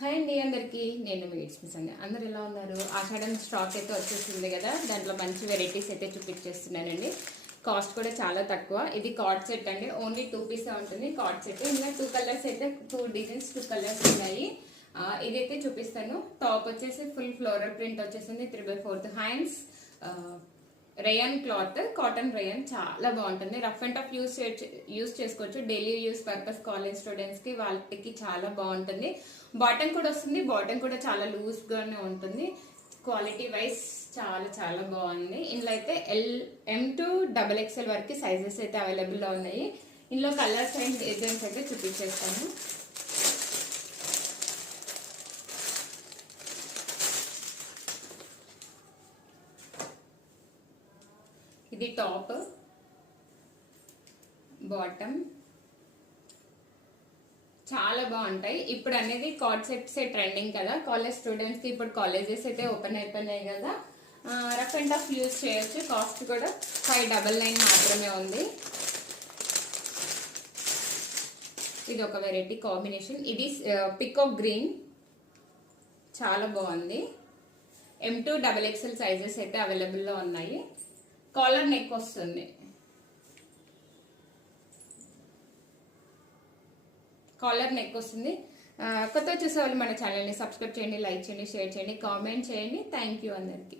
Hi అండి అందరికి నేను మీ ఇట్స్ అండి. అందరు ఎలా ఉన్నారు? ఆషాఢం స్టాక్ అయితే వచ్చేసింది కదా, దాంట్లో మంచి వెరైటీస్ అయితే చూపించేస్తున్నానండి. కాస్ట్ కూడా చాలా తక్కువ. ఇది కార్డ్ సెట్ అండి, ఓన్లీ 2 పీస్ ఉంటుంది కార్డ్ సెట్. ఇందులో 2 కలర్స్ అయితే 2 డిజైన్స్ 2 కలర్స్ ఉన్నాయి. ఇదైతే చూపిస్తాను. టాప్ వచ్చేసి ఫుల్ ఫ్లోరల్ ప్రింట్ వచ్చేసింది, 3/4 hands, rayon cloth, cotton rayon, చాలా బాగుంటుంది. రఫ్ అండ్ టఫ్ యూస్ చేసుకోవచ్చు. Daily use purpose college students కి వాళ్ళకి చాలా బాగుంటుంది. బాటమ్ కూడా వస్తుంది, బాటమ్ కూడా చాలా లూజ్ గానే ఉంటుంది. క్వాలిటీ వైజ్ చాలా చాలా బాగుంది. ఇందులో అయితే M to XXL వరకు సైజెస్ అయితే అవైలబుల్ లో ఉన్నాయి. ఇందులో కలర్స్ అండ్ డిజైన్స్ అయితే చూపించేస్తాను. ఇది టాప్, బాటమ్ చాలా బాగుంటాయి. ఇప్పుడు అనేది కార్డ్ సెట్స్ ట్రెండింగ్ కదా, కాలేజ్ స్టూడెంట్స్ కి ఇప్పుడు కాలేజెస్ అయితే ఓపెన్ అయిపోయినాయి కదా, రఫ్ అండ్ టఫ్ యూజ్ చేయొచ్చు. కాస్ట్ కూడా 599 మాత్రమే ఉంది. ఇది ఒక వెరైటీ కాంబినేషన్. ఇది పికాక్ గ్రీన్, చాలా బాగుంది. M to XXL సైజెస్ అయితే అవైలబుల్ లో ఉన్నాయి. కాలర్ నెక్ వస్తుంది. కాలర్ నెక్ వస్తుంది. కొత్త చూసే వాళ్ళు మన ఛానల్ని సబ్స్క్రైబ్ చేయండి, లైక్ చేయండి, షేర్ చేయండి, కామెంట్ చేయండి. థ్యాంక్ యూ అందరికి.